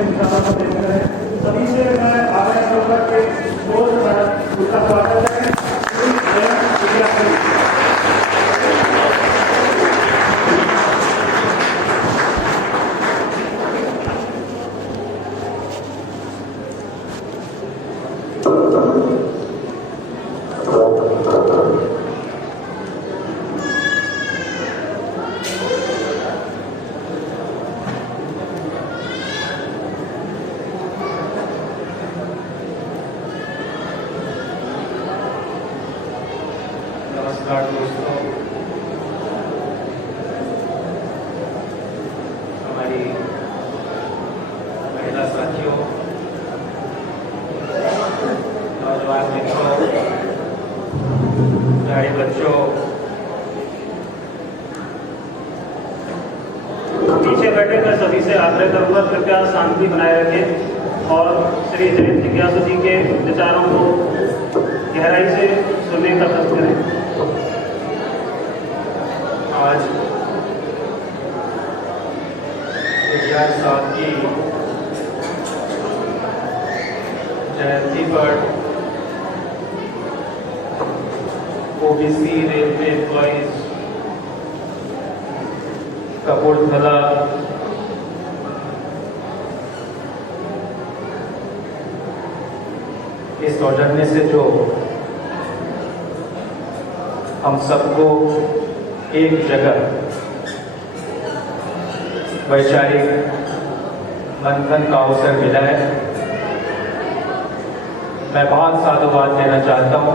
अपने विचारों को देते रहे। सभी से मैं आग्रह करूंगा कि उसका स्वागत करें। नमस्कार दोस्तों, हमारी महिला साथियों, नौजवान मित्रों, प्यारे बच्चों, पीछे बैठे मैं सभी से आग्रह करूंगा कृपया शांति बनाए रखें और श्री जयंत जिज्ञासु जी के विचारों को गहराई से सुनने का प्रयत्न करें। आज विज्ञान साहब की जयंती पर ओबीसी रेलवे एम्प्लॉइज कपूरथला इस सौजन्य से जो हम सबको एक जगह वैचारिक मंथन का अवसर मिला है, मैं बहुत साधुवाद देना चाहता हूं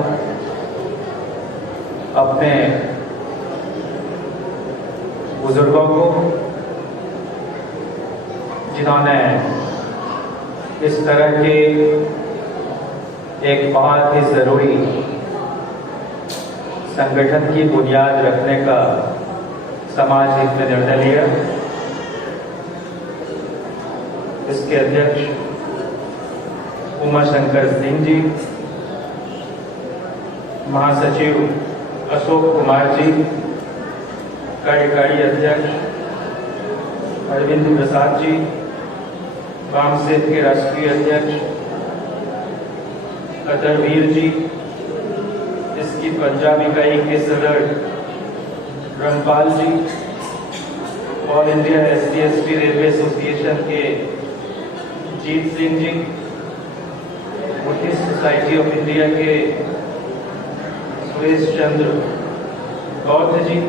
अपने बुजुर्गों को जिन्होंने इस तरह के एक बहुत ही जरूरी संगठन की बुनियाद रखने का समाज हित में निर्णय लिया। इसके अध्यक्ष उमाशंकर सिंह जी, महासचिव अशोक कुमार जी, कार्यकारी अध्यक्ष अरविंद प्रसाद जी, वामसेन के राष्ट्रीय अध्यक्ष अतरवीर जी, इसकी पंजाब इकाई के सदर Rampal ji, all India SC/ST railway association के Jeet Singh ji, Buddhist society of India के Suresh Chandra Gaur ji,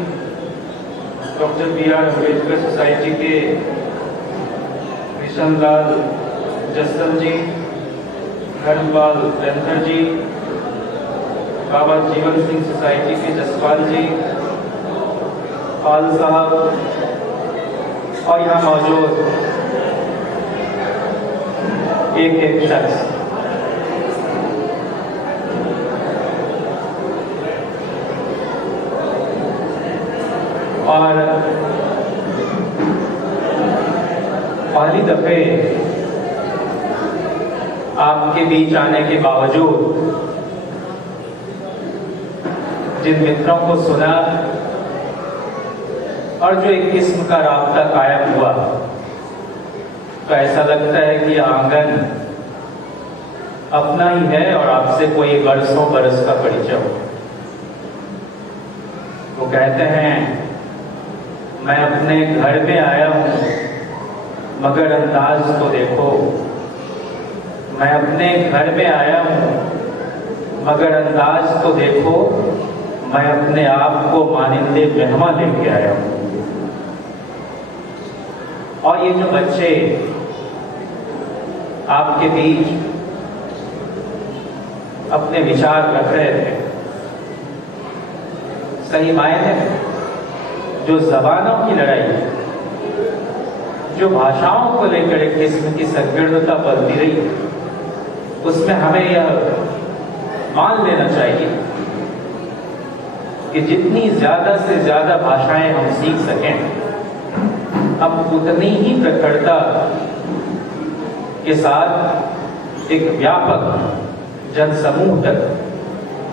doctor BR Ambedkar society के कृष्ण लाल जस्सल जी, धर्मपाल बेंथर जी, बाबा जीवन सिंह सोसाइटी के जसपाल जी, पाल साहब और यहाँ मौजूद एक शख्स। और पहली दफे आपके बीच आने के बावजूद जिन मित्रों को सुना और जो एक किस्म का राब्ता कायम हुआ, तो ऐसा लगता है कि आंगन अपना ही है और आपसे कोई बरसों बरस का परिचय हो। वो कहते हैं, मैं अपने घर में आया हूं मगर अंदाज तो देखो, मैं अपने घर में आया हूं मगर अंदाज तो देखो, मैं अपने आप को मानिंदे मेहमान लेके आया हूं। और ये जो बच्चे आपके बीच अपने विचार रख रहे थे, सही मायने में जो जबानों की लड़ाई, जो भाषाओं को लेकर एक किस्म की संकीर्णता बढ़ती रही, उसमें हमें यह मान लेना चाहिए कि जितनी ज्यादा से ज्यादा भाषाएं हम सीख सकें, हम उतनी ही प्रखरता के साथ एक व्यापक जनसमूह तक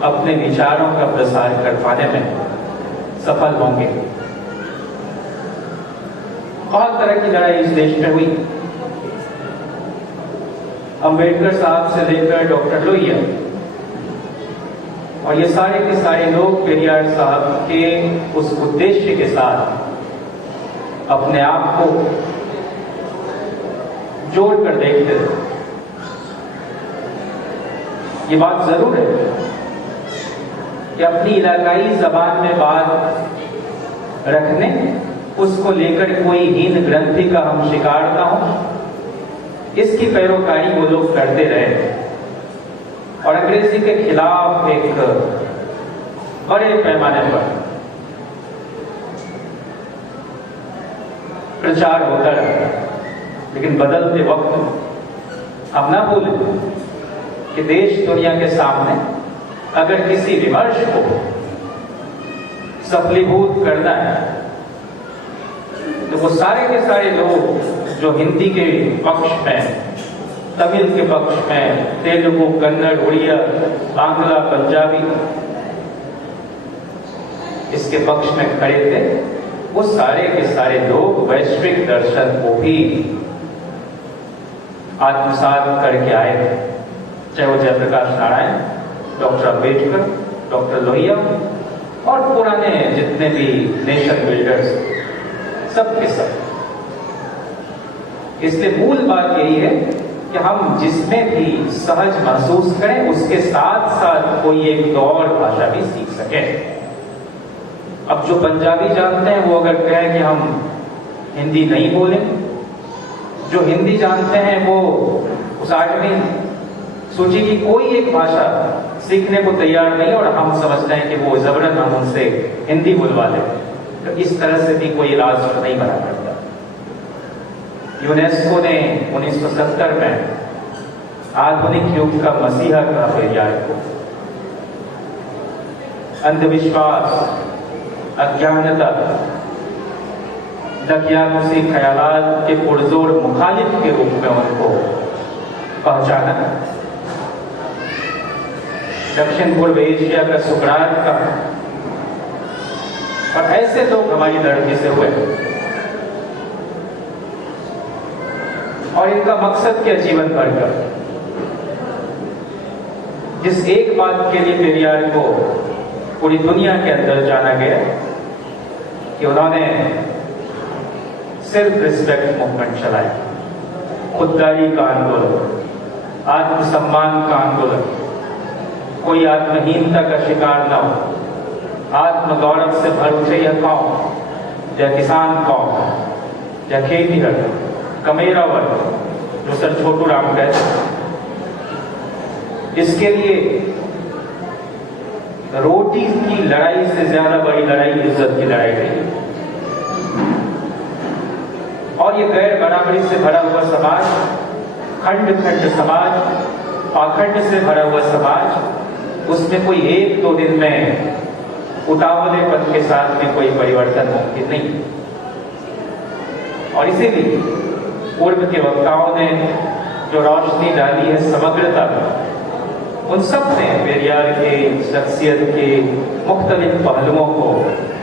अपने विचारों का प्रसार कर पाने में सफल होंगे। बहुत तरह की लड़ाई इस देश में हुई, अंबेडकर साहब से लेकर डॉक्टर लोहिया और ये सारे के सारे लोग पेरियार साहब के उस उद्देश्य के साथ अपने आप को जोड़कर देखते थे। ये बात जरूर है कि अपनी इलाकाई जबान में बात रखने, उसको लेकर कोई हीन ग्रंथि का हम शिकार ना हो, इसकी पैरोकारी वो लोग करते रहे और अंग्रेजी के खिलाफ एक बड़े पैमाने पर प्रचार होता रहा। लेकिन बदलते वक्त हम ना भूलें कि देश दुनिया के सामने अगर किसी विमर्श को सफलीभूत करना है तो वो सारे के सारे लोग जो हिंदी के पक्ष में, तमिल के पक्ष में, तेलुगु, कन्नड़, उड़िया, बांग्ला, पंजाबी इसके पक्ष में खड़े थे, वो सारे के सारे लोग वैश्विक दर्शन को भी आत्मसात करके आए थे। चाहे वो जयप्रकाश नारायण, डॉक्टर अंबेडकर, डॉक्टर लोहिया और पुराने जितने भी नेशन बिल्डर्स, सब के सब। इसलिए मूल बात यही है कि हम जिसमें भी सहज महसूस करें, उसके साथ साथ कोई एक और भाषा भी सीख सकें। अब जो पंजाबी जानते हैं वो अगर कहें कि हम हिंदी नहीं बोलें, जो हिंदी जानते हैं वो उस 8वीं सूची की कोई एक भाषा सीखने को तैयार नहीं और हम समझते हैं कि वो जबरन हम उनसे हिंदी बुलवा लें, तो इस तरह से भी कोई राष्ट्र नहीं बना करता। यूनेस्को ने 1970 में आधुनिक युग का मसीहा कहा पेरियार को। अंधविश्वास, अज्ञानता, दकियानुसी ख्यालात के पुरजोर मुखालिफ के रूप में उनको पहचाना। दक्षिण पूर्व एशिया का सुकरात का और ऐसे लोग हमारी धरती से हुए और इनका मकसद क्या जीवन भर का, जिस एक बात के लिए पेरियार को पूरी दुनिया के अंदर जाना गया कि उन्होंने सेल्फ रिस्पेक्ट मूवमेंट चलाया, खुददारी का आंदोलन, आत्मसम्मान का आंदोलन, कोई आत्महीनता का शिकार न हो, आत्मगौरव से भर उठे यह कौम, या किसान कौम, या खेतीहर, कमेरा वर्ग, जो सर छोटू राम कहते, इसके लिए रोटी की लड़ाई से ज्यादा बड़ी लड़ाई इज्जत की लड़ाई रही। और ये गैर बराबरी से भरा हुआ समाज, खंड खंड समाज, पाखंड से भरा हुआ समाज, उसमें कोई 1-2 दिन में उतावलेपन के साथ में कोई परिवर्तन मुमकिन नहीं। और इसीलिए पूर्व के वक्ताओं ने जो रोशनी डाली है समग्रता में, उन सब ने पेरियार के शख्सियत के मुख्तलिफ पहलुओं को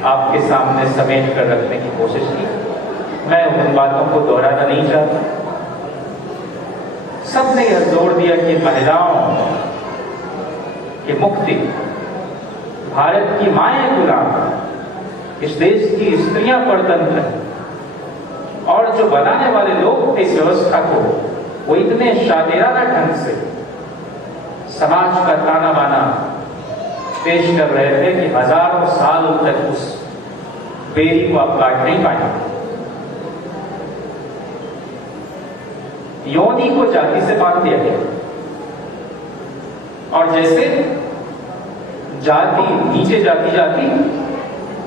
आपके सामने समेट कर रखने की कोशिश की। मैं उन बातों को दोहराना नहीं चाहता। सबने यह जोर दिया कि महिलाओं की मुक्ति, भारत की माएं गुलाम, इस देश की स्त्रियां परतंत्र, और जो बनाने वाले लोग इस व्यवस्था को वो इतने शातिराना ढंग से समाज का ताना बाना पेश कर रहे थे कि हजारों साल तक उस बेरी को आप काट नहीं पाए। योनि को जाति से बांध दिया गया और जैसे जाति नीचे जाती जाती,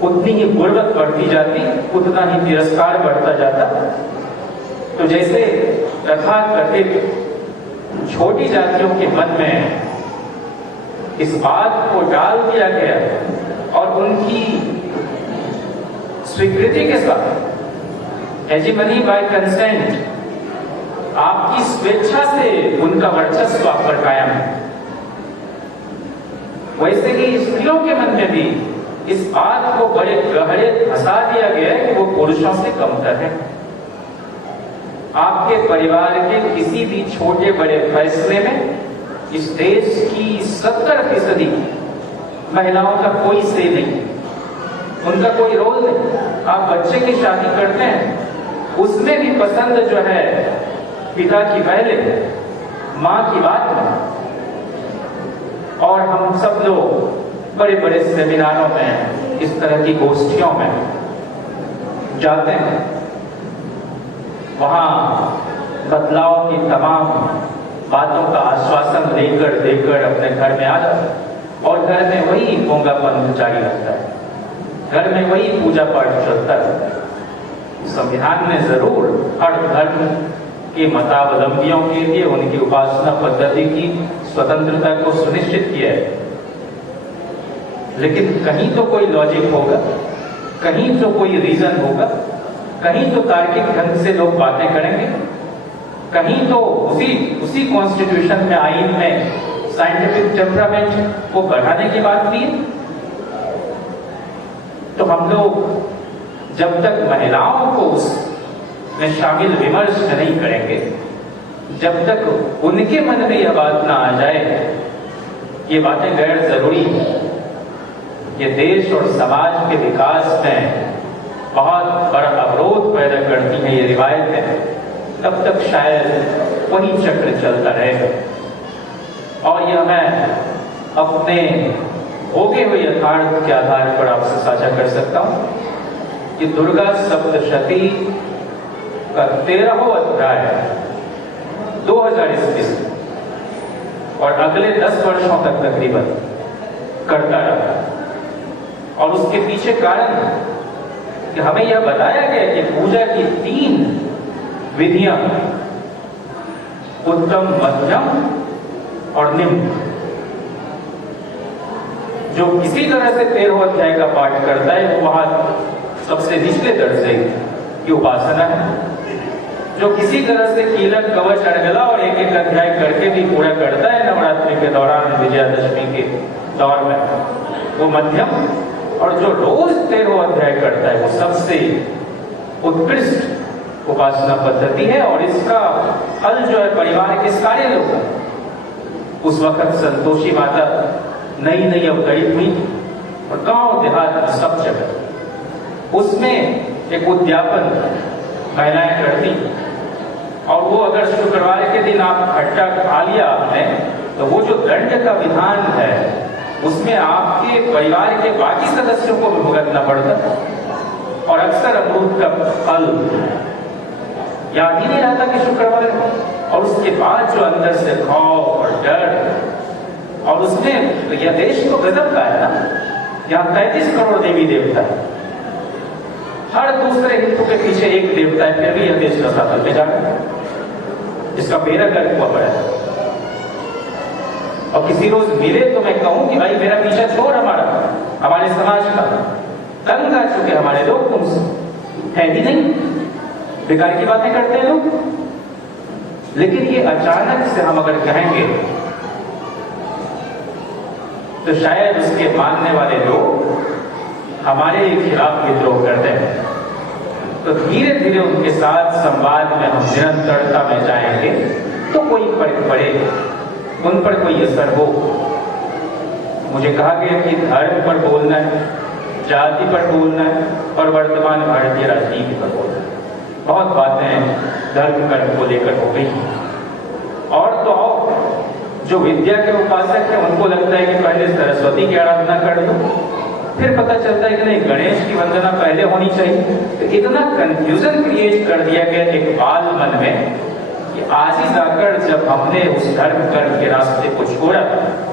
उतनी ही गुर्बत बढ़ती जाती, उतना ही तिरस्कार बढ़ता जाता। तो जैसे तथाकथित छोटी जातियों के मन में इस बात को डाल दिया गया और उनकी स्वीकृति के साथ, हेजिमनी बाय कंसेंट, आपकी स्वेच्छा से उनका वर्चस्व आप पर कायम है, वैसे ही स्त्रियों के मन में भी इस बात को बड़े गहरे धंसा दिया गया है कि वो पुरुषों से कमतर है। आपके परिवार के किसी भी छोटे बड़े फैसले में इस देश की 70% महिलाओं का कोई से नहीं, उनका कोई रोल नहीं। आप बच्चे की शादी करते हैं, उसमें भी पसंद जो है पिता की पहले, माँ की बात में। और हम सब लोग बड़े बड़े सेमिनारों में, इस तरह की गोष्ठियों में जाते हैं, वहां बदलाव की तमाम बातों का आश्वासन लेकर देकर अपने घर में आ जाते, और घर में वही पोंगापन जारी रहता है, घर में वही पूजा पाठ चलता है। संविधान ने जरूर हर धर्म के मतावलंबियों के लिए उनकी उपासना पद्धति की स्वतंत्रता को सुनिश्चित किया है, लेकिन कहीं तो कोई लॉजिक होगा, कहीं तो कोई रीजन होगा, कहीं तो तार्किक ढंग से लोग बातें करेंगे, कहीं तो उसी कॉन्स्टिट्यूशन में, आइन में साइंटिफिक टेम्परामेंट को बढ़ाने की बात भी है। तो हम लोग जब तक महिलाओं को उसमें शामिल विमर्श नहीं करेंगे, जब तक उनके मन में यह बात ना आ जाए ये बातें गैर जरूरी है, ये देश और समाज के विकास में बहुत बड़ा अवरोध पैदा करती हैं ये रिवायतें, तब तक शायद वही चक्र चलता रहेगा। और यह मैं अपने भोगे हुए यथार्थ के आधार पर आपसे साझा कर सकता हूं कि दुर्गा सप्तशती का 13वां अध्याय 2021 और अगले 10 वर्षों तक तकरीबन करता रहा। और उसके पीछे कारण कि हमें यह बताया गया कि पूजा की 3 विधियां, उत्तम, मध्यम और निम्न, जो किसी तरह से 13वें अध्याय का पाठ करता है वो वहां सबसे निचले दर्जे की उपासना है। जो किसी तरह से कीलक, कवच, अड़गला और एक एक अध्याय करके भी पूरा करता है नवरात्रि के दौरान, विजयादशमी के दौर में, वो मध्यम। और जो रोज 13वां अध्याय करता है वो सबसे उत्कृष्ट उपासना पद्धति है। और इसका फल जो है परिवार के सारे लोग, उस वक्त संतोषी माता नई नई अवतरित हुई और गांव देहात सब जगह उसमें एक उद्यापन महिलाएं करती। और वो अगर शुक्रवार के दिन आप खट्टा खा लिया आपने, तो वो जो दंड का विधान है उसमें आपके परिवार के बाकी सदस्यों को भी भुगतना पड़ता। और अक्सर अमरूद का फल याद ही नहीं रहता कि शुक्रवार है। और उसके बाद जो अंदर से खौफ और डर, और उसमें यह देश तो गजब का है ना, यहाँ 33 करोड़ देवी देवता है, हर दूसरे हिंदू के पीछे एक देवता है, फिर भी यह देश रसातल में जा रहा है, जिसका बेरा गर्क हुआ पड़ा है। और किसी रोज मिले तो मैं कहूं कि भाई मेरा पीछा छोड़, हमारे समाज का तंग आ चुके हमारे लोग तुमसे, है ही नहीं, बेकार की बातें करते हैं लोग। लेकिन ये अचानक से हम अगर कहेंगे तो शायद उसके मानने वाले लोग हमारे खिलाफ विद्रोह करते हैं। तो धीरे धीरे उनके साथ संवाद में हम निरंतरता में जाएंगे तो कोई फर्क पड़े, उन पर कोई असर हो। मुझे कहा गया कि धर्म पर बोलना है, जाति पर बोलना है और वर्तमान भारतीय राजनीति पर बोलना है। बहुत बातें धर्म कर्म को लेकर हो गई। और तो जो विद्या के उपासक है उनको लगता है कि पहले सरस्वती की आराधना कर लो, फिर पता चलता है कि नहीं, गणेश की वंदना पहले होनी चाहिए। तो इतना कंफ्यूजन क्रिएट कर दिया गया एक बाल मन में कि आज ही जाकर जब हमने उस धर्म कर्म के रास्ते को छोड़ा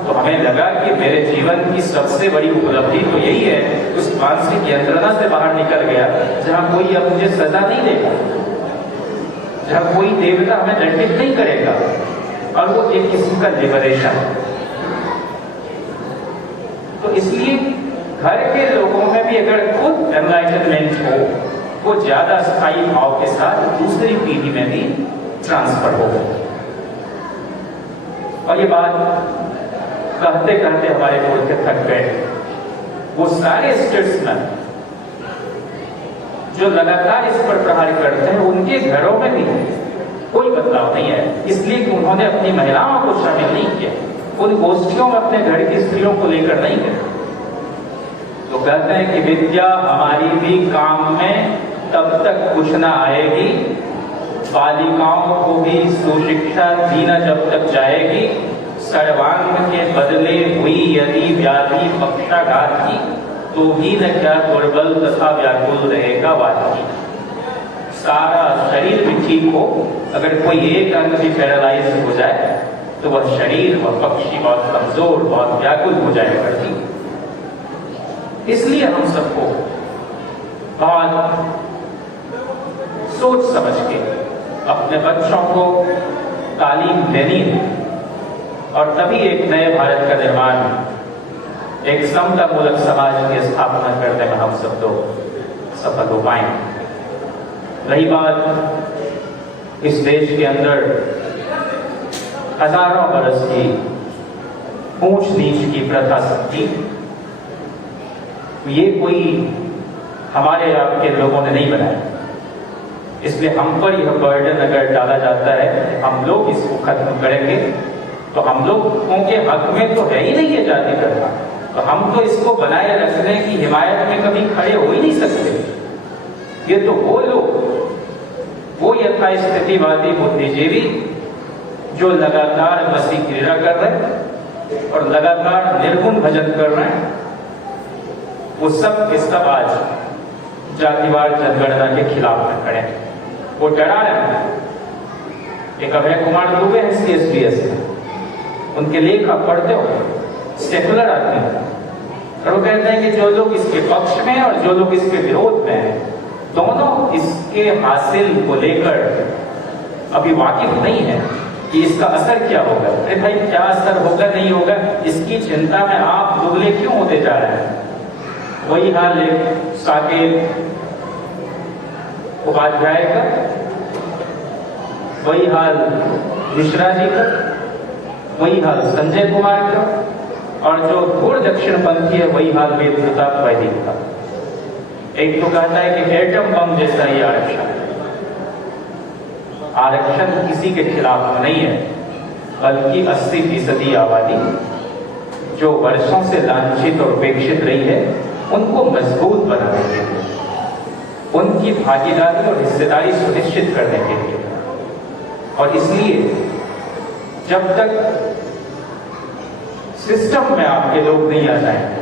तो हमें लगा कि मेरे जीवन की सबसे बड़ी उपलब्धि तो यही है, उस मानसिक यंत्रणा से बाहर निकल गया जहां कोई अब मुझे सजा नहीं देगा, जहां कोई देवता हमें दंडित नहीं करेगा, और वो एक किस्म का लिबरेशन। तो इसलिए घर के लोगों में भी अगर खुद एनलाइटनमेंट हो, वो ज्यादा स्थायी भाव के साथ दूसरी पीढ़ी में भी ट्रांसफर हो। और ये बात कहते कहते हमारे पुरखे थक गए। वो सारे स्टेट्समैन जो लगातार इस पर प्रहार करते हैं, उनके घरों में भी कोई बदलाव नहीं है, इसलिए कि उन्होंने अपनी महिलाओं को शामिल नहीं किया, उन गोष्ठियों में अपने घर की स्त्रियों को लेकर नहीं गए। तो कहते हैं कि विद्या हमारी भी काम में तब तक कुछ न आएगी, बालिकाओं को भी सुशिक्षा दी न जब तक जाएगी, सर्वांग के बदले हुई यदि व्याधि पक्षाघात की, तो भी न क्या दुर्बल तथा व्याकुल रहेगा वाची। सारा शरीर भी ठीक हो, अगर कोई एक अंग भी पैरालाइज हो जाए तो वह शरीर, वह पक्षी बहुत कमजोर, बहुत व्याकुल हो जाएगा जी। इसलिए हम सबको बहुत सोच समझ के अपने बच्चों को तालीम देनी है, और तभी एक नए भारत का निर्माण, एक समतामूलक समाज की स्थापना करने में हम सब लोग सफल हो पाएंगे। रही बात इस देश के अंदर हजारों बरस की ऊंच नीच की प्रथा थी, ये कोई हमारे आपके लोगों ने नहीं बनाया, इसलिए हम पर यह बर्डन अगर डाला जाता है हम लोग इसको खत्म करेंगे, तो हम लोगों के हक में तो है ही नहीं है जाति प्रथा, तो हम तो इसको बनाए रखने की हिमायत में कभी खड़े हो ही नहीं सकते। ये तो वो लोग, वो यथास्थितिवादी बुद्धिजीवी जो लगातार बसी क्रीड़ा कर रहे हैं और लगातार निर्गुण भजन कर रहे हैं, वो सब के सब आज जातिवार जनगणना के खिलाफ में खड़े हैं। वो डरा रहे हैं। एक अभय कुमार दुबे हैं CSDS में, उनके लेख आप पढ़ते हो, सेकुलर आदमी हैं, और वो कहते हैं कि जो लोग इसके पक्ष में और जो लोग इसके विरोध में हैं, दोनों इसके हासिल को लेकर अभी वाकिफ नहीं है कि इसका असर क्या होगा। अरे भाई, क्या असर होगा नहीं होगा इसकी चिंता में आप दुबले क्यों होते जा रहे हैं। वही हाल एक साकेत उपाध्याय का, वही हाल मिश्रा जी का, वही हाल संजय कुमार का, और जो घोर दक्षिणपंथी है वही हाल वेद प्रताप वैदिक का। एक तो कहता है कि एटम बम जैसा ही आरक्षण, आरक्षण किसी के खिलाफ में नहीं है, बल्कि 80% आबादी जो वर्षों से लांछित और उपेक्षित रही है उनको मजबूत बनाने के लिए, उनकी भागीदारी और हिस्सेदारी सुनिश्चित करने के लिए। और इसलिए जब तक सिस्टम में आपके लोग नहीं आ जाएंगे,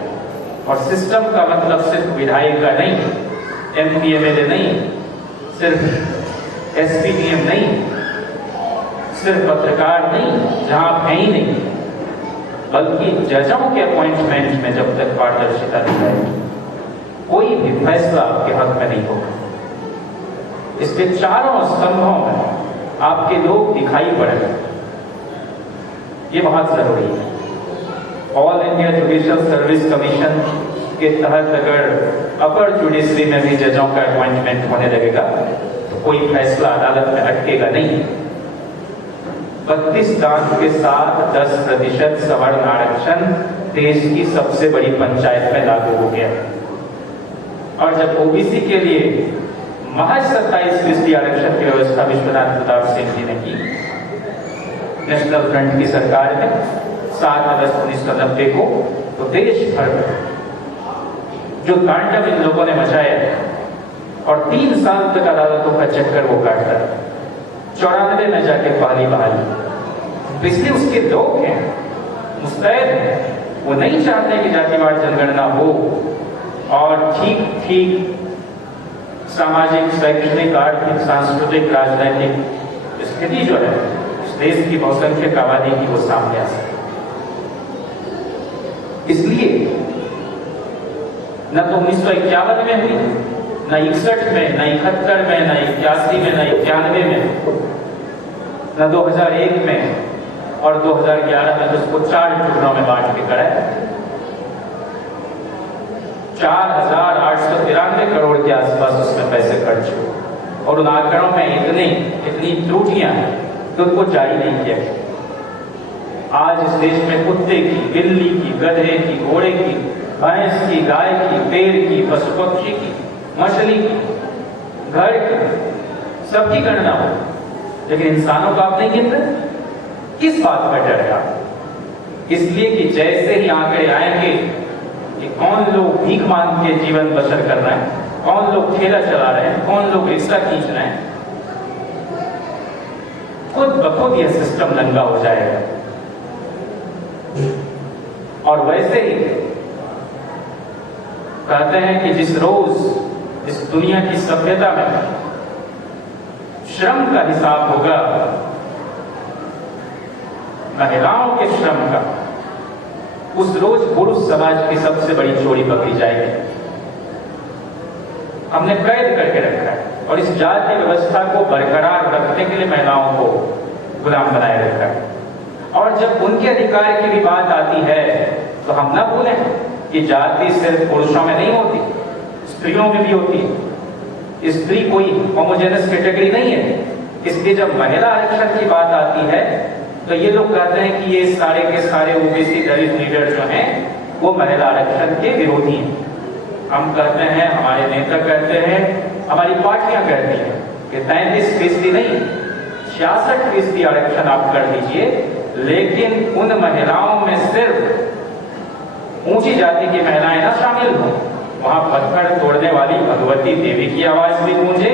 और सिस्टम का मतलब सिर्फ विधायक का नहीं, MP MLA नहीं, सिर्फ SP DM नहीं, सिर्फ पत्रकार नहीं, जहां आप हैं ही नहीं, बल्कि जजों के अपॉइंटमेंट में जब तक पारदर्शिता नहीं आएगी, कोई भी फैसला आपके हक में नहीं होगा। इसके चारों स्तंभों में आपके लोग दिखाई पड़े, ये बहुत जरूरी है। All India judicial service commission के तहत अगर अपर जुडिशरी में भी जजों का अपॉइंटमेंट होने लगेगा तो कोई फैसला अदालत में अटकेगा नहीं। 32 दांत के साथ 10% सवर्ण आरक्षण देश की सबसे बड़ी पंचायत में लागू हो गया, और जब OBC के लिए महज 27% आरक्षण की व्यवस्था विश्वनाथ प्रताप सिंह जी ने की नेशनल फ्रंट की सरकार में 7 अगस्त 1990 को, तो देश भर में जो तांडव इन लोगों ने मचाया, और 3 साल तक अदालतों का चक्कर वो काटता, 94 में जाके पहली बहाली। इसलिए उसके लोग हैं, मुस्तैद हैं, वो नहीं चाहते कि जातिवार जनगणना हो, और ठीक सामाजिक, शैक्षणिक, आर्थिक, सांस्कृतिक, राजनैतिक स्थिति जो है इस देश की बहुसंख्यक आबादी की वो सामने आ सके। इसलिए न तो 1951 में हुई, न 61 में, न 71 में, न 81 में, न 91 में, न 2001 में, और 2011 में तो उसको 4 टुकड़ों में बांट के कराया। 4,893 करोड़ के आसपास उसमें पैसे खर्च हुए, और उन आंकड़ों में इतनी त्रुटियां हैं कि उनको जारी नहीं किया गया। आज इस देश में कुत्ते की, बिल्ली की, गधे की, घोड़े की, भैंस की, गाय की, पेड़ की, पशु पक्षी की, मछली की, घर की, सबकी गणना हो, लेकिन इंसानों को आप नहीं गिन रहे। किस बात का डर है आप? इसलिए कि जैसे ही आंकड़े आएंगे कि कौन लोग भीख मांग के जीवन बसर कर रहे हैं, कौन लोग ठेला चला रहे हैं, कौन लोग रिक्शा खींच रहे हैं, खुद ब खुद यह सिस्टम नंगा हो जाएगा। और वैसे ही कहते हैं कि जिस रोज इस दुनिया की सभ्यता में श्रम का हिसाब होगा, महिलाओं के श्रम का, उस रोज पुरुष समाज की सबसे बड़ी चोरी पकड़ी जाएगी। हमने कैद करके रखा है और इस जाति व्यवस्था को बरकरार रखने के लिए महिलाओं को गुलाम बनाए रखा है। और जब उनके अधिकार की भी बात आती है तो हम ना भूलें कि जाति सिर्फ पुरुषों में नहीं होती, स्त्रियों में भी होती है। स्त्री कोई होमोजेनस कैटेगरी नहीं है। इसलिए जब महिला आरक्षण की बात आती है तो ये लोग कहते हैं कि ये सारे के सारे ओबीसी दलित लीडर जो हैं वो महिला आरक्षण के विरोधी हैं। हम कहते हैं, हमारे नेता कहते हैं, हमारी पार्टियां कहती हैं कि 33% नहीं 66% आरक्षण आप कर दीजिए, लेकिन उन महिलाओं में सिर्फ ऊंची जाति की महिलाएं ना शामिल हों। वहां पत्थर तोड़ने वाली भगवती देवी की आवाज भी गूंजे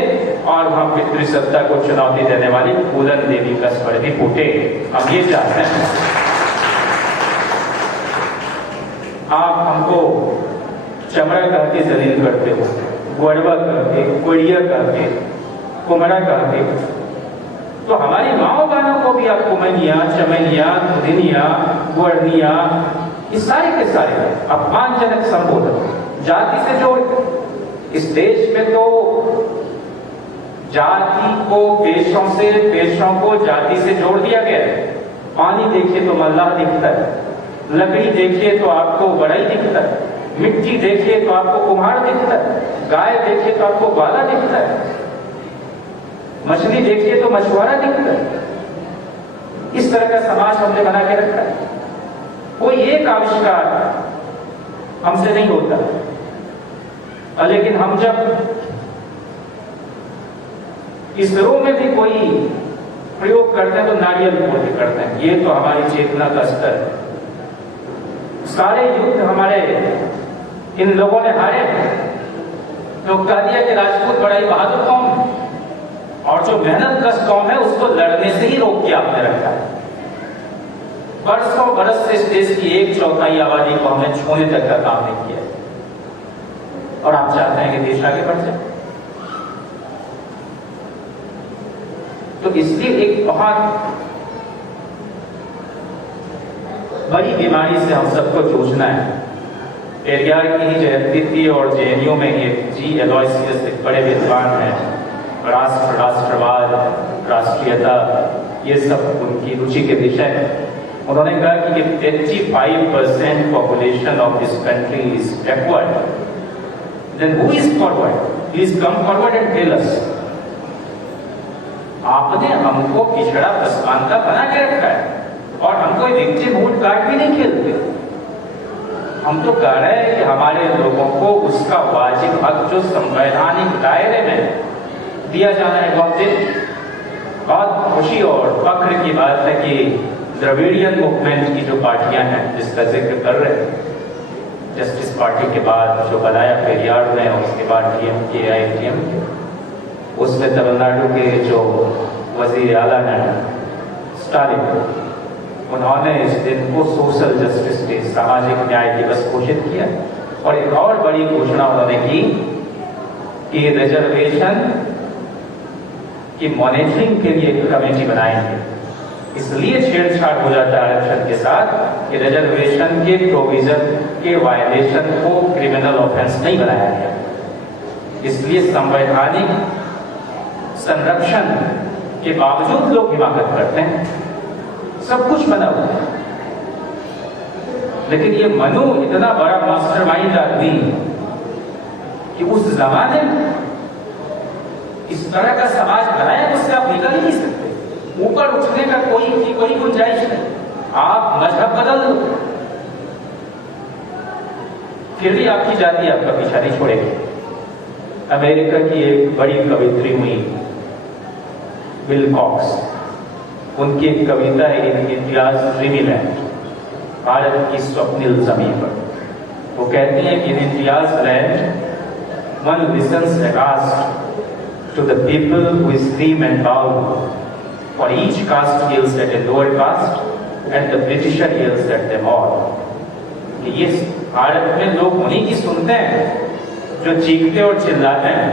और वहां पितृसत्ता को चुनौती देने वाली फूलन देवी का स्वर भी फूटे। हम ये चाहते हैं। आप हमको चमड़ा कह के जलील करते हो, गोड़वा कह के, कोड़िया कह के, कुमड़ा कह के, तो हमारी माओ बहनों को भी आप कुमनिया, चमेलिया, दुधिनिया, गुड़निया, ये सारे के सारे अपमानजनक संबोधन जाति से जोड़। इस देश में तो जाति को पेशों से, पेशों को जाति से जोड़ दिया गया है। पानी देखिए तो मल्लाह दिखता है, लकड़ी देखिए तो आपको बढ़ई दिखता है, मिट्टी देखिए तो आपको कुम्हार दिखता है, गाय देखिए तो आपको ग्वाला दिखता है, मछली देखिए तो मछुआरा दिखता है। इस तरह का समाज हमने बना के रखा है। कोई एक आविष्कार हमसे नहीं होता, लेकिन हम जब इसरो में भी कोई प्रयोग करते हैं तो नारियल फोड़ के करते हैं। ये तो हमारी चेतना का स्तर है। सारे युद्ध हमारे इन लोगों ने हारे हैं। तो कह दिया कि राजपूत बड़ा ही बहादुर कौम है और जो मेहनत कश कौम है उसको लड़ने से ही रोक के आपने रखा है। बरसों बरस से इस देश की 1/4 आबादी को हमने छूने तक का काम नहीं किया और आप चाहते हैं कि देश आगे बढ़ जाए। तो इसलिए एक बहुत बड़ी बीमारी से हम सबको जूझना है। पेरियार की ही जयंती थी और जेएनयू में ही जी एलोयसियस एक बड़े विद्वान हैं। राष्ट्र, राष्ट्रवाद, राष्ट्रीयता, ये सब उनकी रुचि के विषय है। उन्होंने कहा कि 85% population of this country is backward, then who is forward? Please come forward and tell us. आपने हमको पिछड़ा पसमानदा बना के रखा है और हम कोई विक्टिमहुड कार्ड भी नहीं खेलते। हम तो कह रहे हैं कि हमारे लोगों को उसका वाजिब हक जो संवैधानिक दायरे में दिया जाना है बहुत खुशी और फख्र की बात है कि द्रविडियन मूवमेंट की जो पार्टियां हैं जिसका जिक्र कर रहे हैं, जस्टिस पार्टी के बाद जो बनाया पेरियार में और उसके बाद डीएमके, AITMK, उसमें तमिलनाडु के जो वजीर आला हैं स्टालिन, उन्होंने इस दिन को सोशल जस्टिस डे, सामाजिक न्याय दिवस घोषित किया। और एक और बड़ी घोषणा उन्होंने की कि रिजर्वेशन की मॉनिटरिंग के लिए एक कमेटी बनाएंगे। इसलिए छेड़छाड़ हो जाता है आरक्षण के साथ कि रिजर्वेशन के प्रोविजन के वायलेशन को क्रिमिनल ऑफेंस नहीं बनाया गया। इसलिए संवैधानिक संरक्षण के बावजूद लोग हिमाकत करते हैं। सब कुछ बना हुआ है, लेकिन ये मनु इतना बड़ा मास्टरमाइंड आदमी कि उस जमाने में इस तरह का समाज बनाया उससे आप निकल ही नहीं सकते। ऊपर उठने का कोई गुंजाइश नहीं। आप मजहब बदल लो, फिर भी आपकी जाति आपका पीछा नहीं छोड़ेगी। अमेरिका की एक बड़ी कवित्री हुई विलकॉक्स, उनकी एक कविता है इंडियाज ड्रीमलैंड, भारत की स्वप्निल जमीन पर। वो कहती हैं कि in India's land one lessons aghast to the people who scream and bow, for each caste yells at a lower caste and the Britisher yells at them all। ये भारत में लोग उन्हीं की सुनते हैं जो चीखते और चिल्लाते हैं,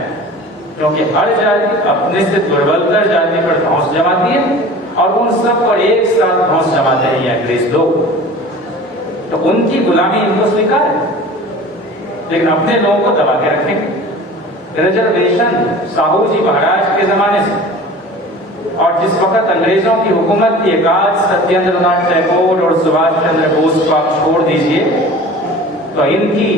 क्योंकि हर जाति अपने से दुर्बलतर जाति पर धौंस जमाती है और उन सब पर एक साथ धौंस जमाते हैं ये अंग्रेज लोग। तो उनकी गुलामी इनको स्वीकार है, लेकिन अपने लोगों को दबा के रखेंगे। रिजर्वेशन साहू जी महाराज के जमाने से, और जिस वक्त अंग्रेजों की हुकूमत थी, एकाध सत्येंद्रनाथ टैगोर और सुभाष चंद्र बोस को आप छोड़ दीजिए, तो इनकी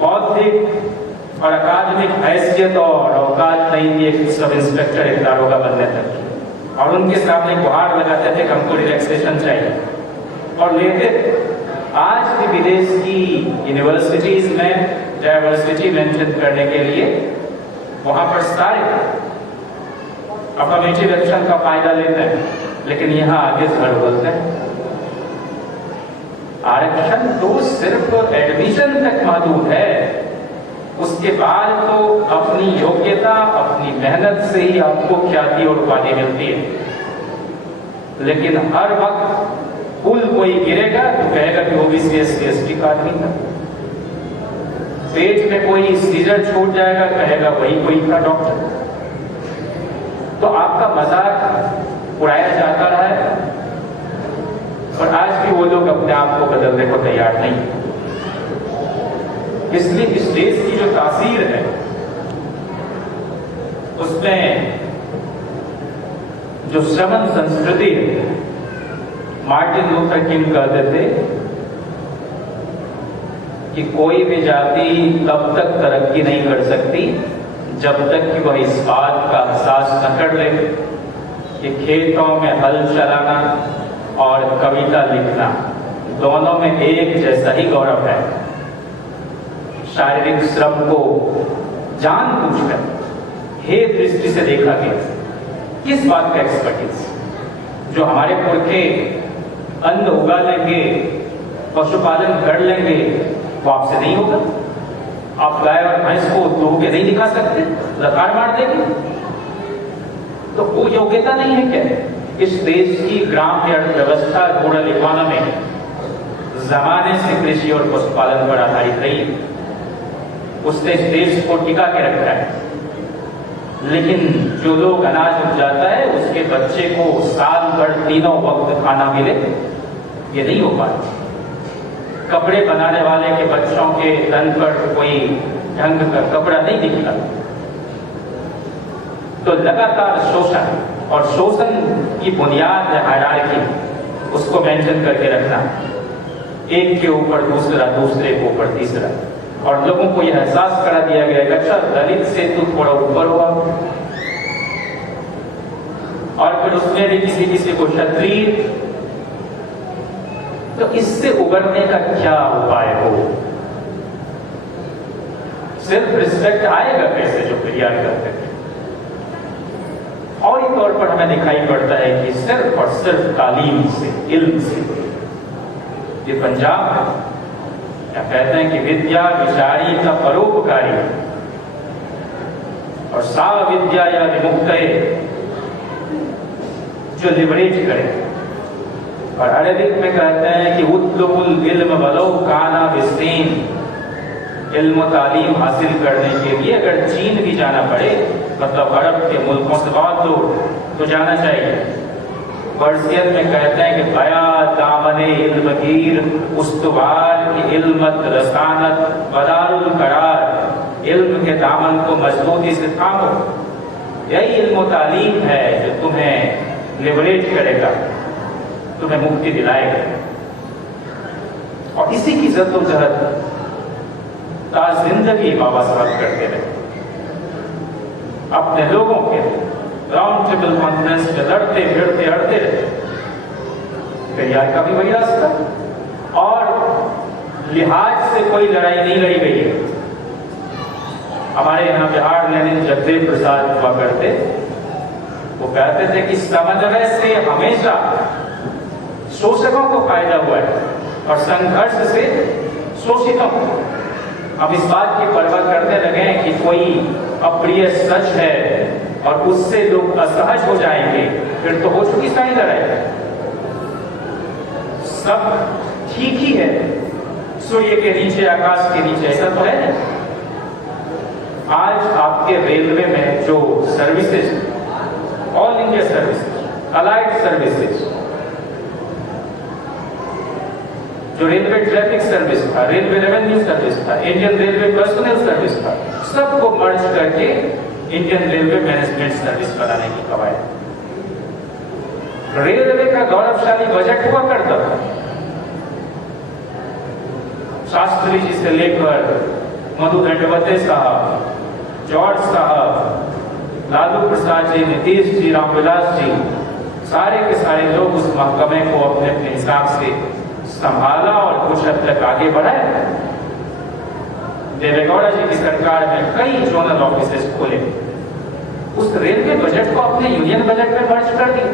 बौद्धिक और अकादमिक हैसियत और औकात नहीं थी एक सब इंस्पेक्टर एक दारोगा बनने तक। और उनके सामने गुहार लगाते थे कि हमको रिलैक्सेशन चाहिए और लेते। आज भी विदेश की यूनिवर्सिटीज में डाइवर्सिटी मेंशन करने के लिए वहां पर सारे अफर्मेटिव एक्शन का फायदा लेते हैं, लेकिन यहाँ आगे झड़ बोलते हैं। आरक्षण तो सिर्फ एडमिशन तक महदूद है, उसके बाद तो अपनी योग्यता अपनी मेहनत से ही आपको ख्याति और उपाधि मिलती है। लेकिन हर वक्त पुल कोई गिरेगा तो कहेगा कि ओबीसी SC ST का आदमी था, पेट में कोई सीजर छूट जाएगा कहेगा वही कोई था डॉक्टर। तो आपका मजाक उड़ाया जाता रहा है और आज भी वो लोग अपने आप को बदलने को तैयार नहीं। इसलिए इस देश की जो तासीर है उसमें जो श्रमण संस्कृति है, मार्टिन लूथर किंग कहते थे कि कोई भी जाति तब तक तरक्की नहीं कर सकती जब तक कि वह इस बात का एहसास न कर ले कि खेतों में हल चलाना और कविता लिखना दोनों में एक जैसा ही गौरव है। शारीरिक श्रम को जानबूझकर हे दृष्टि से देखा गया। किस बात का एक्सपर्टीज? जो हमारे पुरखे अन्न उगा लेंगे, पशुपालन कर लेंगे, वो आपसे नहीं होगा। आप गाय और भैंस को धो के नहीं दिखा सकते, लकार मार देंगे। तो वो योग्यता नहीं है क्या? इस देश की ग्राम्य अर्थव्यवस्था रूरल इकोनॉमी जमाने से कृषि और पशुपालन पर आधारित रही है। उसने इस देश को टिका के रखा है। लेकिन जो लोग अनाज उपजाता है उसके बच्चे को साल भर तीनों वक्त खाना मिले, ये नहीं हो पाता। कपड़े बनाने वाले के बच्चों के तन पर कोई ढंग का कपड़ा नहीं दिखता। तो लगातार शोषण, और शोषण की बुनियाद है हायरार्की, उसको मेंशन करके रखना, एक के ऊपर दूसरा, दूसरे के ऊपर तीसरा। और लोगों को यह एहसास करा दिया गया कि अच्छा दलित से तू थोड़ा ऊपर हुआ, और फिर उसमें भी किसी को क्षत्रिय। तो इससे उबरने का क्या उपाय हो? सिर्फ रिस्पेक्ट आएगा कैसे जो प्रिया करते हैं? और तौर पर हमें दिखाई पड़ता है कि सिर्फ और सिर्फ तालीम से, इल्म से। ये पंजाब है, क्या कहते हैं कि विद्या विचारी का परोपकारी और सा विद्या या विमुक्त जो लिबरेट करे। और अरबिक में कहते हैं कि उतलुबुल इल्म वलो काना बिस्तीन, इल्म तालीम हासिल करने के लिए अगर चीन भी जाना पड़े, मतलब अरब के मुल्कों से बहुत दूर, तो जाना चाहिए। पर्शियन में कहते हैं कि बया दामने इल्मगीर उस्तवार की इल्मत रसानत बदारुल करार, इल्म के दामन को मजबूती से थामो। यही इल्म तालीम है जो तुम्हें लिबरेट करेगा, तुम्हें मुक्ति दिलाएगा। और इसी की जद्दोजहद जिंदगी बाबा साहब करते रहे, अपने लोगों के राउंड टेबल कॉन्फ्रेंस में लड़ते भिड़ते अड़ते रहे। पेरियार का भी वही रास्ता, और लिहाज से कोई लड़ाई नहीं लड़ी गई है। हमारे यहाँ बिहार लेनिन जगदेव प्रसाद हुआ करते, वो कहते थे कि समन्वय से हमेशा शोषकों को फायदा हुआ है और संघर्ष से शोषितों को। अब इस बात की परवाह करने लगे हैं कि कोई अप्रिय सच है और उससे लोग असहज हो जाएंगे, फिर तो हो चुकी सारी लड़ाई। सब ठीक ही है, सूर्य के नीचे, आकाश के नीचे, ऐसा तो है। आज आपके रेलवे में जो services, all India services, allied services, जो रेलवे ट्रैफिक सर्विस था, रेलवे रेवेन्यू सर्विस था, इंडियन रेलवे पर्सनल सर्विस था, सबको मर्ज करके इंडियन रेलवे मैनेजमेंट सर्विस बनाने की कवायद। रेलवे का गौरवशाली बजट हुआ करता था। शास्त्री जी से लेकर मधु दंडवते साहब, जॉर्ज साहब, लालू प्रसाद जी, नीतीश जी, रामविलास जी, सारे के सारे लोग उस महकमे को अपने अपने हिसाब से संभाला और कुछ हद तक आगे बढ़ाए। देवेगौड़ा जी की सरकार में कई जोनल ऑफिसेस खोले, उस रेलवे बजट को अपने यूनियन बजट में मर्ज कर दिया,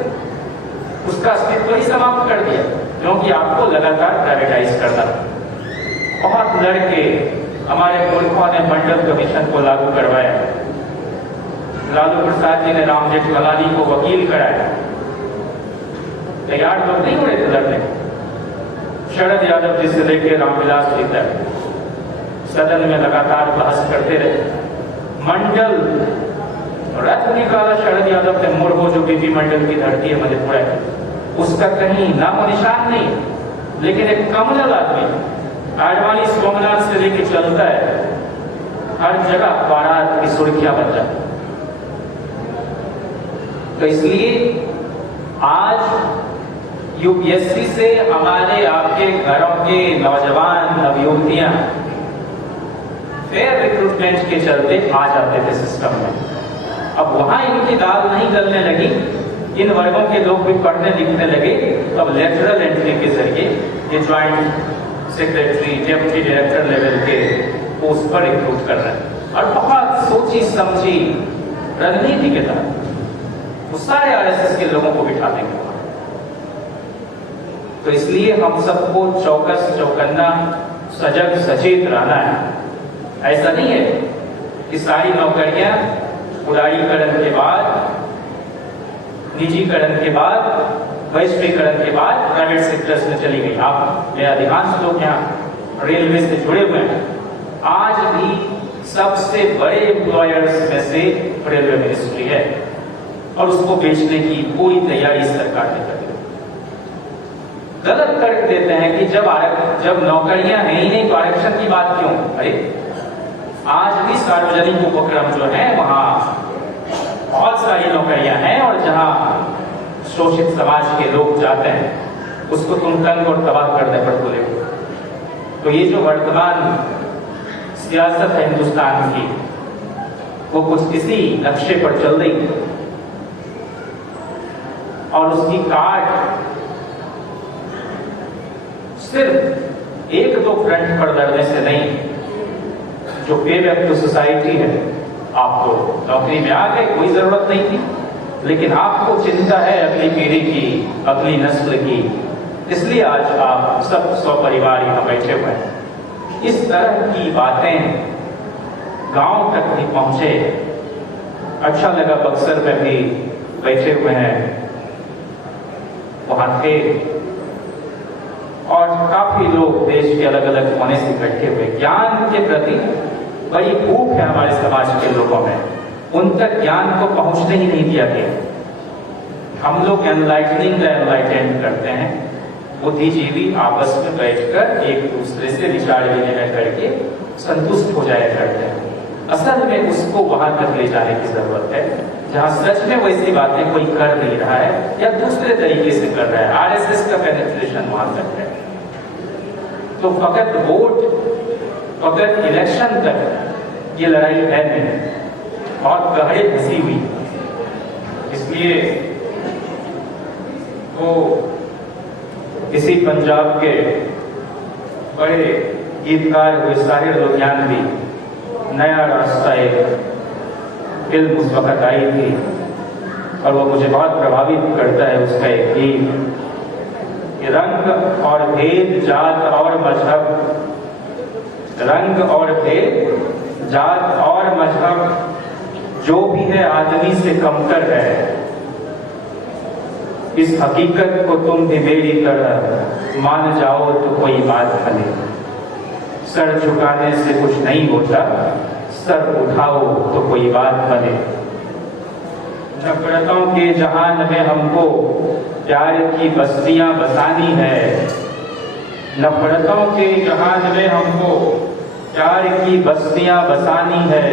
उसका अस्तित्व ही समाप्त कर दिया, क्योंकि आपको लगातार प्राइवेटाइज करना था। बहुत लड़के हमारे मुल्कों ने मंडल कमीशन को लागू करवाया, लालू प्रसाद जी ने राम जेठमलानी को वकील कराया, तैयार लोग नहीं हो रहे थे लड़ने। शरद यादव जी से लेकर रामविलास जी तक सदन में लगातार बहस करते रहे। मंडल रथ निकाला शरद यादव ने, मुड़ो जो बीपी मंडल की धरती है मधेपुरा, उसका कहीं नामो निशान नहीं। लेकिन एक कमल आदमी आडवाणी सोमनाथ से लेकर चलता है, हर जगह बारात की सुर्खियां बन जाती। तो इसलिए आज यूपीएससी से हमारे आपके घरों के नौजवान नवयुवतियां फेयर रिक्रूटमेंट के चलते आ जाते थे सिस्टम में। अब वहां इनकी दाल नहीं गलने लगी, इन वर्गों के लोग भी पढ़ने लिखने लगे, तब लेटरल एंट्री के जरिए ये joint secretary, deputy director level के पोस्ट पर रिक्रूट कर रहे हैं। और बहुत सोची समझी रणनीति के तहत वो सारे आरएसएस के लोगों को बिठा देंगे। तो इसलिए हम सबको चौकस चौकन्ना, सजग सचेत रहना है। ऐसा नहीं है कि सारी नौकरियां उदारीकरण के बाद, निजीकरण के बाद, वैश्वीकरण के बाद प्राइवेट सेक्टर्स में चली गई। आप में अधिकांश लोग यहाँ रेलवे से जुड़े हुए हैं, आज भी सबसे बड़े एम्प्लॉयर्स में से रेलवे मिनिस्ट्री है और उसको बेचने की पूरी तैयारी सरकार ने कर ली। गलत तर्क देते हैं कि जब नौकरियां है ही नहीं तो आरक्षण की बात क्यों? अरे आज भी सार्वजनिक उपक्रम जो है वहां बहुत सारी नौकरियां हैं और जहां शोषित समाज के लोग जाते हैं उसको तुम तंग और तबाह करने पर बोले। तो ये जो वर्तमान सियासत है हिंदुस्तान की, वो कुछ इसी नक्शे पर चल रही और उसकी काट सिर्फ एक दो फ्रंट पर लड़ने से नहीं, जो पे बैक टू सोसाइटी है, आपको नौकरी में आ गए, कोई जरूरत नहीं थी, लेकिन आपको चिंता है अगली पीढ़ी की, अगली नस्ल की, इसलिए आज आप सब सपरिवार यहाँ बैठे हुए हैं। इस तरह की बातें गांव तक भी पहुंचे। अच्छा लगा, बक्सर में भी बैठे हुए हैं, वहां थे और काफी लोग देश के अलग अलग कोने से इकट्ठे हुए। ज्ञान के प्रति बड़ी भूख है हमारे समाज के लोगों में, उन तक ज्ञान को पहुंचने ही नहीं दिया गया। हम लोग एनलाइटनिंग द एनलाइटेंड करते हैं, बुद्धिजीवी आपस में बैठकर एक दूसरे से विचार विनिमय करके संतुष्ट हो जाया करते हैं। असल में उसको वहां तक ले जाने की जरूरत है जहां सच में वैसी बातें कोई कर नहीं रहा है या दूसरे तरीके से कर रहा है। आरएसएस का पेनिट्रेशन वहां तक है। तो फकत वोट, फकत इलेक्शन तक ये लड़ाई है नहीं, बहुत गहरे फंसी हुई। इसलिए तो इसी पंजाब के बड़े गीतकार हुए साहिर लुधियानवी, नया रास्ता एक फिल्म उस वक्त आई थी, और वो मुझे बहुत प्रभावित करता है। उसका एक गीत, रंग और भेद, जात और मजहब, रंग और भेद, जात और मजहब, जो भी है आदमी से कमतर है। इस हकीकत को तुम भी मेरी तरह मान जाओ तो कोई बात भले। सर झुकाने से कुछ नहीं होता, सर उठाओ तो कोई बात बने। नफरतों के जहान में हमको प्यार की बस्तियां बसानी है। नफरतों के जहान में हमको प्यार की बस्तियां बसानी है।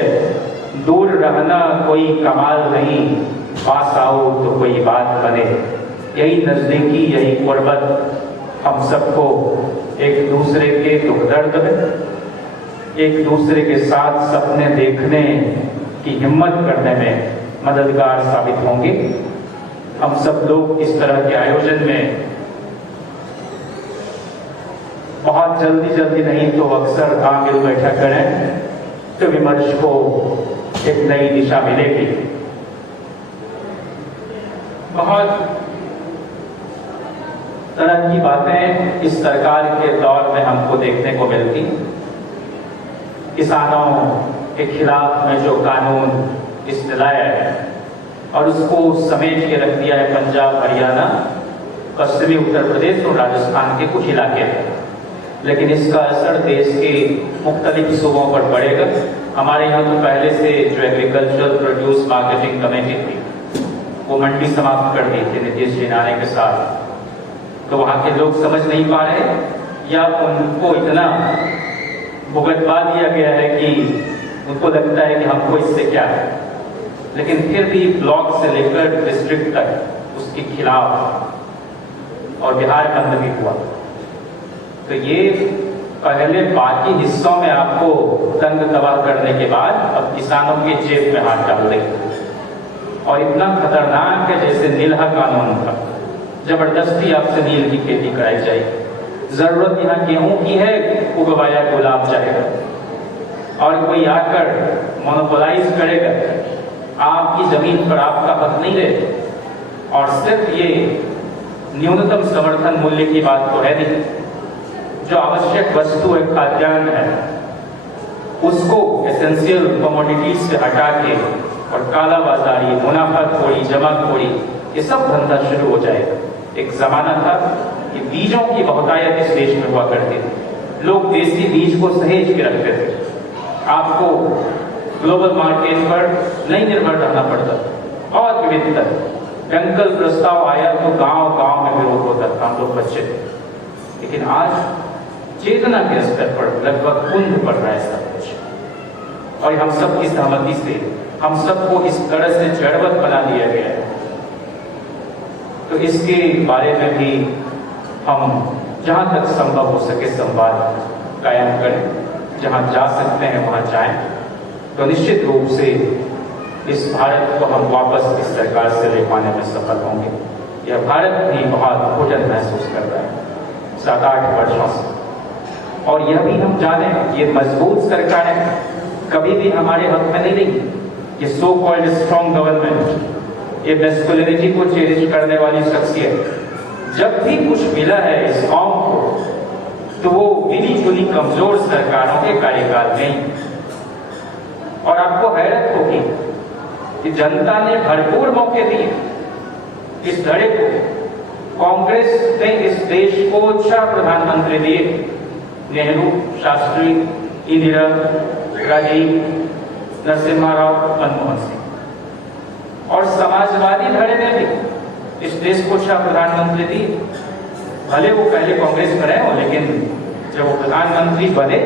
दूर रहना कोई कमाल नहीं, पास आओ तो कोई बात बने। यही नजदीकी, यही कुर्बत हम सबको एक दूसरे के दुख दर्द में, एक दूसरे के साथ सपने देखने की हिम्मत करने में मददगार साबित होंगे। हम सब लोग इस तरह के आयोजन में बहुत जल्दी नहीं तो अक्सर मिल बैठा करें तो विमर्श को एक नई दिशा मिलेगी। बहुत तरह की बातें इस सरकार के दौर में हमको देखने को मिलती। किसानों के खिलाफ में जो कानून इस लाया है और उसको समेट के रख दिया है पंजाब, हरियाणा, पश्चिमी उत्तर प्रदेश और राजस्थान के कुछ इलाके में, लेकिन इसका असर देश के मुख्तलिफ सूबों पर पड़ेगा। हमारे यहाँ तो पहले से जो एग्रीकल्चरल प्रोड्यूस मार्केटिंग कमेटी थी वो मंडी समाप्त कर दी थी नीतीश जी आने के साथ, तो वहाँ के लोग समझ नहीं पा रहे या उनको इतना भुगतवा दिया गया है कि उनको लगता है कि हमको इससे क्या है, लेकिन फिर भी ब्लॉक से लेकर डिस्ट्रिक्ट तक उसके खिलाफ और बिहार बंद भी हुआ। तो ये पहले बाकी हिस्सों में आपको तंग तबाह करने के बाद अब किसानों के जेब में हाथ डाल देंगे और इतना खतरनाक है जैसे नीलहा कानून था। जबरदस्ती आपसे नील की खेती कराई जाएगी। जरूरत यहाँ गेहूं की है, उगवाया गुलाब जाएगा और कोई आकर मोनोपोलाइज करेगा, आपकी जमीन पर आपका हक नहीं रहेगा। और सिर्फ ये न्यूनतम समर्थन मूल्य की बात तो है नहीं, जो आवश्यक वस्तु है, खाद्यान्न है, उसको एसेंशियल कमोडिटीज से हटा के और काला बाजारी, मुनाफाखोरी, जमाखोरी, ये सब धंधा शुरू हो जाएगा। एक जमाना था कि बीजों की बहुतायत इस देश में हुआ करती थी, लोग देसी बीज को सहेज के रखते थे। आपको ग्लोबल मार्केट पर नहीं निर्भर रहना पड़ता, बहुत विविधता। जंगल प्रस्ताव आया तो गांव गांव में विरोध होता था, हम लोग बच्चे थे, लेकिन आज चेतना के स्तर पर लगभग कुंद पड़ रहा है सब कुछ, और हम सब की सहमति से हम सबको इस तरह से जड़वत बना दिया गया है। तो इसके बारे में भी हम जहां तक संभव हो सके संवाद कायम करें, जहां जा सकते हैं वहां जाएं, तो निश्चित रूप से इस भारत को हम वापस इस सरकार से ले पाने में सफल होंगे। यह भारत भी बहुत घुटन महसूस कर रहा है 7-8 वर्षों से, और यह भी हम जाने ये मजबूत सरकारें कभी भी हमारे हक में नहीं रही। ये सो कॉल्ड स्ट्रॉन्ग गवर्नमेंट, ये मैस्कुलिनिटी को चेरिश करने वाली शख्सियत, जब भी कुछ मिला है इस कौम को तो वो मिली जुली कमजोर सरकारों के कार्यकाल में। और आपको हैरत होगी कि जनता ने भरपूर मौके दिए इस धड़े को। कांग्रेस ने इस देश को 6 प्रधानमंत्री दिए, नेहरू, शास्त्री, इंदिरा, राजीव, नरसिम्हा राव, मनमोहन सिंह। और समाजवादी धड़े ने भी इस देश को 6 प्रधानमंत्री दिए। भले वो पहले कांग्रेस में रहे हो, लेकिन जब वो प्रधानमंत्री बने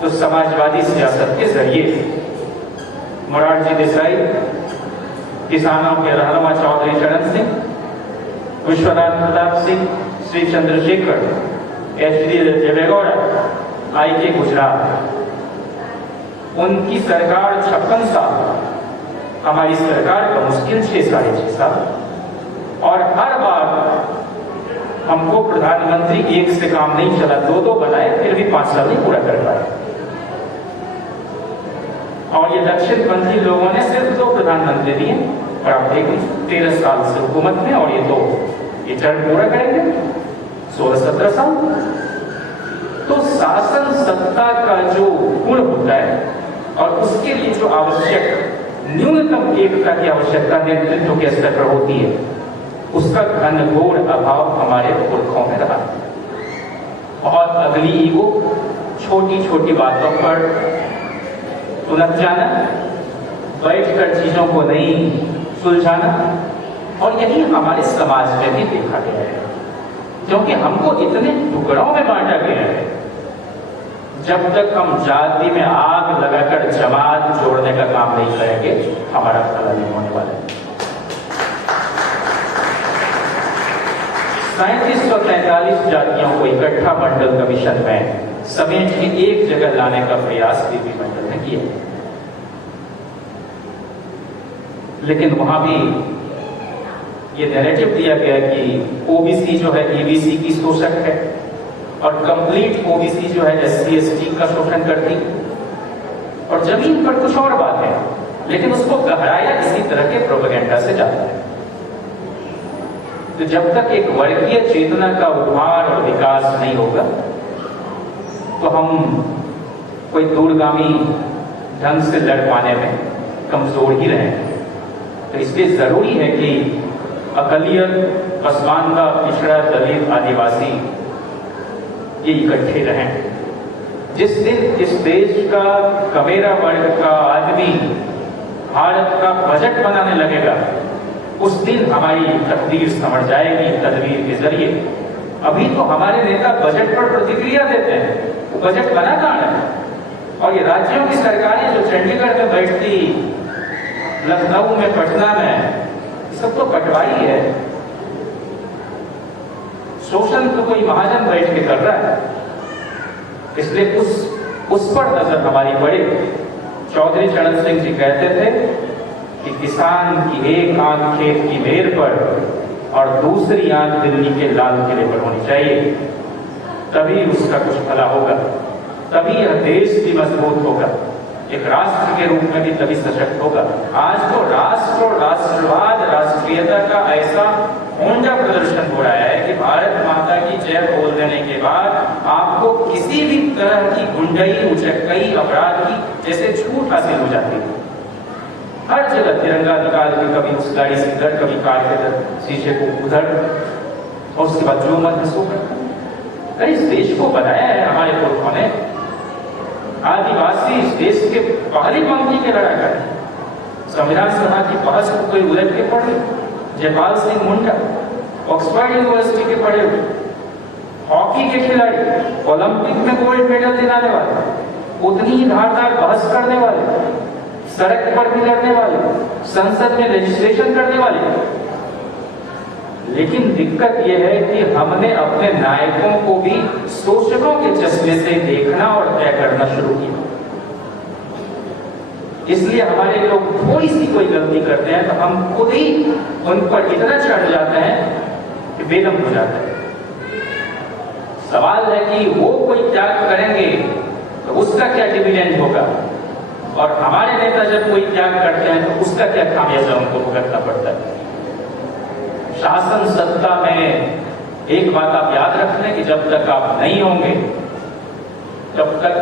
तो समाजवादी सियासत के जरिए मोरारजी देसाई, किसानों के रहनुमा चौधरी चरण सिंह, विश्वनाथ प्रताप सिंह, श्री चंद्रशेखर, एच.डी. देवेगौड़ा, I.K. गुजराल, उनकी सरकार 56 साल, हमारी सरकार का मुश्किल 6-6.5 साल, और हर बार हमको प्रधानमंत्री एक से काम नहीं चला, 2-2 बनाए, फिर भी 5 साल नहीं पूरा कर पाए। और ये दक्षिणपंथी लोगों ने सिर्फ 2 प्रधानमंत्री दिए, और आप देख 13 साल से हुकूमत में, और ये टर्म पूरा करेंगे 16-17 साल। तो शासन सत्ता का जो गुण होता है और उसके लिए जो आवश्यक न्यूनतम एकता की आवश्यकता नेतृत्व के स्तर पर होती है, उसका घनघोर अभाव हमारे पुरखों में रहा। बहुत अगली ईगो, छोटी छोटी बातों पर उलझ जाना, बैठकर चीजों को नहीं सुलझाना, और यही हमारे समाज में भी देखा गया है, क्योंकि हमको इतने टुकड़ों में बांटा गया है। जब तक हम जाति में आग लगाकर जमात जोड़ने का काम नहीं करेंगे, हमारा भला नहीं होने वाला है। 3743 जातियों को इकट्ठा मंडल कमीशन में समेट के एक जगह लाने का प्रयास बीबी मंडल ने किया, लेकिन वहां भी ये नैरेटिव दिया गया कि ओबीसी जो है ईबीसी की शोषक है और कंप्लीट ओबीसी जो है एससी एसटी का शोषण करती, और जमीन पर कुछ और बात है, लेकिन उसको गहराया इसी तरह के प्रोपेगेंडा से जाता है। तो जब तक एक वर्गीय चेतना का उद्धार और विकास नहीं होगा, तो हम कोई दूरगामी ढंग से लड़ पाने में कमजोर ही रहेंगे। तो इसलिए जरूरी है कि अकलियत, पसमानदा, पिछड़ा, दलित, आदिवासी ये इकट्ठे रहें। जिस दिन इस देश का कमेरा वर्ग का आदमी भारत का बजट बनाने लगेगा, उस दिन हमारी तकदीर समझ जाएगी तदबीर के जरिए। अभी तो हमारे नेता बजट पर प्रतिक्रिया देते हैं, वो बजट बना कहाँ है? और ये राज्यों की सरकारें जो चंडीगढ़ में बैठती, लखनऊ में, पटना में, सब तो कटवाई है। शोषण तो कोई महाजन बैठ के कर रहा है, इसलिए उस पर नजर हमारी पड़े। चौधरी चरण सिंह जी कहते थे कि किसान की एक आंख खेत की मेर पर और दूसरी आंख दिल्ली के लाल किले पर होनी चाहिए, तभी उसका कुछ भला होगा, तभी यह देश भी मजबूत होगा, एक राष्ट्र के रूप में भी तभी सशक्त होगा। आज तो राष्ट्र और राष्ट्रवाद, राष्ट्रीयता का ऐसा ऊंचा प्रदर्शन हो रहा है कि भारत माता की जय बोल देने के बाद आपको किसी भी तरह की गुंडई, उचक्कई, अपराध की जैसे छूट हासिल हो जाती है। हर जगह तिरंगा निकाल के कभी उस गाड़ी से इधर, कभी कार के इधर, शीशे को उधर, और उसके बाद जो मन है सो करता। इस देश को बनाया है हमारे पुरखों ने। आदिवासी इस देश के पहली पंक्ति के लड़ाकर, संविधान सभा की बहस को कोई उलट के पढ़े, जयपाल सिंह मुंडा ऑक्सफोर्ड यूनिवर्सिटी के पढ़े हुए, हॉकी के खिलाड़ी, ओलंपिक में गोल्ड मेडल दिलाने वाले, उतनी ही धारदार बहस करने वाले, सड़क पर भी लड़ने वाले, संसद में लेजिस्लेशन करने वाले। लेकिन दिक्कत यह है कि हमने अपने नायकों को भी शोषकों के चश्मे से देखना और तय करना शुरू किया। इसलिए हमारे लोग थोड़ी सी कोई गलती करते हैं तो हम खुद ही उन पर इतना चढ़ जाते हैं कि बेदम हो जाता है। सवाल है कि वो कोई त्याग करेंगे तो उसका क्या डिविडेंड होगा, और हमारे नेता जब कोई त्याग करते हैं तो उसका क्या खामियाजा उनको भुगतना पड़ता है। शासन सत्ता में एक बात आप याद रख लें कि जब तक आप नहीं होंगे, तब तक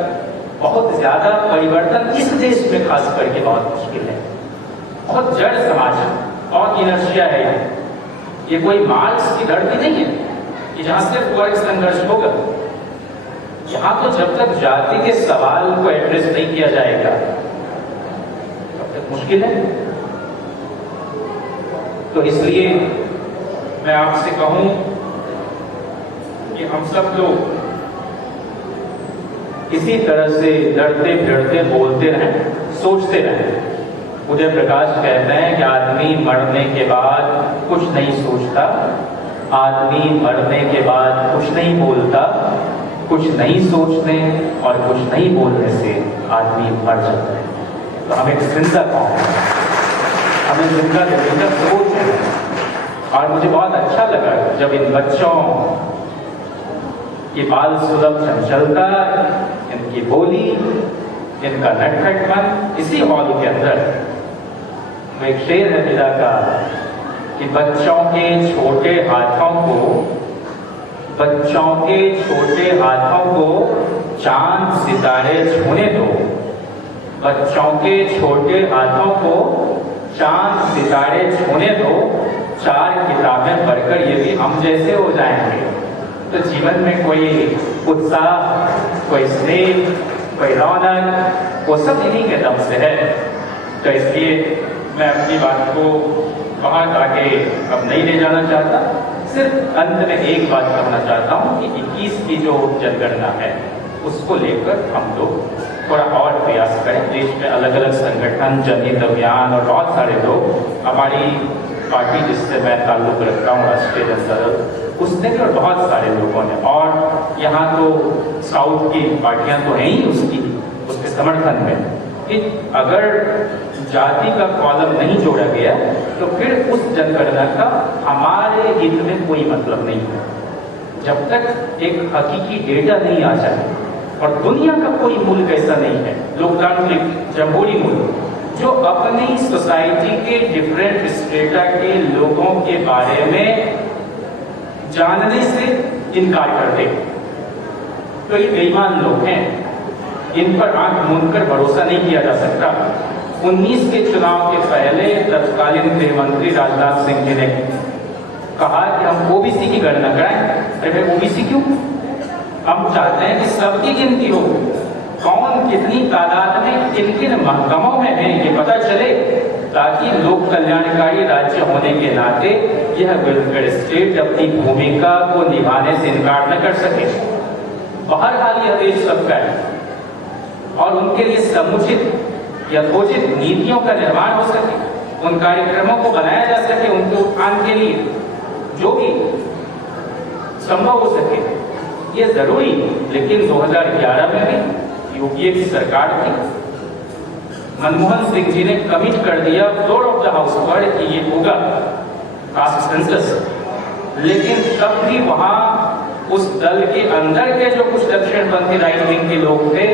बहुत ज्यादा परिवर्तन इस देश में खास करके बहुत मुश्किल है। बहुत जड़ समाज है, बहुत इनर्शिया है। ये कोई मार्क्स की धरती नहीं है कि जहां सिर्फ वर्ग संघर्ष होगा। यहां तो जब तक जाति के सवाल को एड्रेस नहीं किया जाएगा, तब तक मुश्किल है। तो इसलिए मैं आपसे कहूं कि हम सब लोग इसी तरह से लड़ते भिड़ते बोलते रहें, सोचते रहें। उदय प्रकाश कहते हैं कि आदमी मरने के बाद कुछ नहीं सोचता, आदमी मरने के बाद कुछ नहीं बोलता, कुछ नहीं सोचने और कुछ नहीं बोलने से आदमी मर जाता है। तो हम एक जिंदा कौम है, हमें जिंदा जिंदा सोच है। और मुझे बहुत अच्छा लगा जब इन बच्चों की बाल सुलभ चंचलता, इनकी बोली, इनका नटखटपन, इसी हॉल के अंदर वो एक शेर है विदा का कि बच्चों के छोटे हाथों को चांद सितारे छूने दो, बच्चों के छोटे हाथों को चांद सितारे छूने दो, 4 किताबें पढ़कर ये भी हम जैसे हो जाएंगे। तो जीवन में कोई उत्साह, कोई स्नेह, कोई रौनक, वो सब इन्हीं के दम से है। तो इसलिए मैं अपनी बात को बहुत आगे अब नहीं ले जाना चाहता, सिर्फ अंत में एक बात कहना चाहता हूँ कि 21 की जो जनगणना है उसको लेकर हम लोग थोड़ा और प्रयास करें। देश में अलग अलग संगठन, जनहित अभियान और बहुत सारे लोग, हमारी पार्टी जिससे मैं ताल्लुक़ रखता हूँ राष्ट्रीय जनता दल, उसने भी और बहुत सारे लोगों ने, और यहाँ तो साउथ की पार्टियाँ तो हैं ही उसके समर्थन में, कि अगर जाति का कॉलम नहीं जोड़ा गया तो फिर उस जनगणना का हमारे हित में कोई मतलब नहीं है। जब तक एक हकीकी डेटा नहीं आ जाए, और दुनिया का कोई मुल्क ऐसा नहीं है, लोकतांत्रिक जमहूरी मुल्क, जो अपनी सोसाइटी के डिफरेंट स्टेटा के लोगों के बारे में जानने से इनकार कर दे। तो ये बेईमान लोग हैं, इन पर आंख मूंद कर भरोसा नहीं किया जा सकता। 19 के चुनाव के पहले तत्कालीन गृह मंत्री राजनाथ सिंह जी ने कहा कि हम ओबीसी की गणना कराएं। अरे भाई, ओबीसी क्यों? हम चाहते हैं कि सबकी गिनती हो, कौन कितनी तादाद में किन किन महकमों में है ये पता चले, ताकि लोक कल्याणकारी राज्य होने के नाते यह वेलफेयर स्टेट अपनी भूमिका को निभाने से इनकार न कर सके। बहरहाल यह देश सबका है और उनके लिए समुचित यथोचित नीतियों का निर्माण हो सके, उन कार्यक्रमों को बनाया जा सके, उनके उत्थान के लिए जो भी संभव हो सके, ये जरूरी। लेकिन 2011 में भी यूपीए की सरकार थी, मनमोहन सिंह जी ने कमिट कर दिया फ्लोर ऑफ द हाउस पर कि ये होगा कास्ट सेंसस, लेकिन तब भी वहां उस दल के अंदर के जो कुछ दक्षिणपंथी राइट विंग के लोग थे,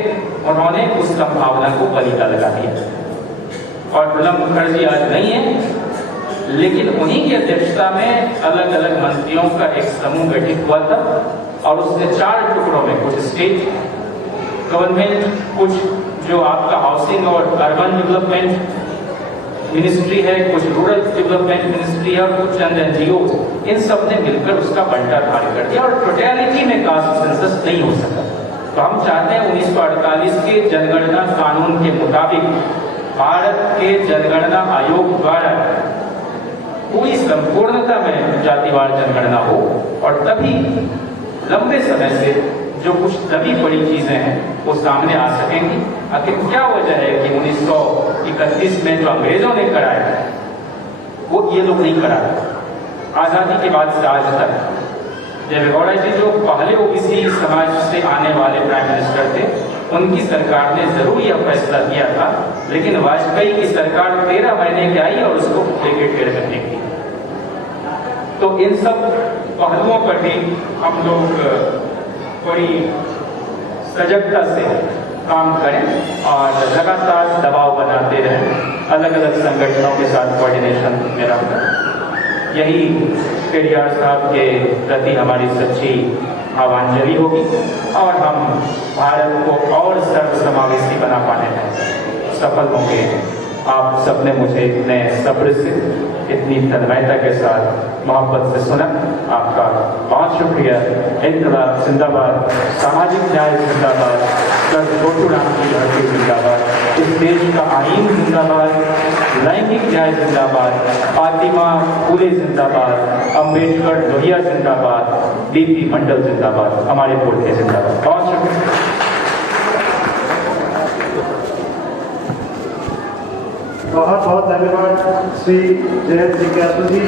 उन्होंने उस संभावना को बलिदा लगा दिया। और प्रणब मुखर्जी आज नहीं है, लेकिन उन्हीं की अध्यक्षता में अलग अलग मंत्रियों का एक समूह गठित हुआ था, और उसने 4 टुकड़ों में, कुछ स्टेट गवर्नमेंट, कुछ जो आपका हाउसिंग और अर्बन डेवलपमेंट मिनिस्ट्री है, कुछ रूरल डेवलपमेंट मिनिस्ट्री है, और कुछ चंद एनजीओ, इन सब ने मिलकर उसका बंटाधार कर दिया, और टोटलिटी में कास्ट सेंसस नहीं हो सका। तो हम चाहते हैं 1948 के जनगणना कानून के मुताबिक भारत के जनगणना आयोग द्वारा पूरी संपूर्णता में जातिवार जनगणना हो, और तभी लंबे समय से जो कुछ दबी पड़ी चीजें हैं वो सामने आ सकेंगी। आखिर क्या वजह है कि 1931 में जो अंग्रेजों ने कराया वो ये लोग नहीं कराए? आजादी के बाद से आज तक देवेगौड़ा जी जो पहले ओबीसी समाज से आने वाले प्राइम मिनिस्टर थे, उनकी सरकार ने जरूर यह फैसला किया था, लेकिन वाजपेयी की सरकार 13 महीने की आई और उसको क्रिकेट खेल में फेंक दिया। तो इन सब पहलुओं पर भी हम लोग थोड़ी सजगता से काम करें और लगातार दबाव बनाते रहें, अलग अलग संगठनों के साथ कोऑर्डिनेशन में रहकर। यही पेरियार साहब के प्रति हमारी सच्ची भावांजलि होगी, और हम भारत को और सर्वसमावेशी बना पाने में सफल होंगे। आप सबने मुझे इतने सब्र से, इतनी तन्मयता के साथ, मोहब्बत से सुना, आपका बहुत शुक्रिया। इनकलाब जिंदाबाद, सामाजिक न्याय जिंदाबाद, सर छोटू राम की धरती जिंदाबाद, इस देश का आईन जिंदाबाद, लैंगिक न्याय जिंदाबाद, फातिमा फूले जिंदाबाद, अम्बेडकर लोहिया जिंदाबाद, बीपी मंडल जिंदाबाद, हमारे पोल्टे जिंदाबाद। बहुत शुक्रिया। बहुत बहुत धन्यवाद श्री जयंत जिज्ञासु जी।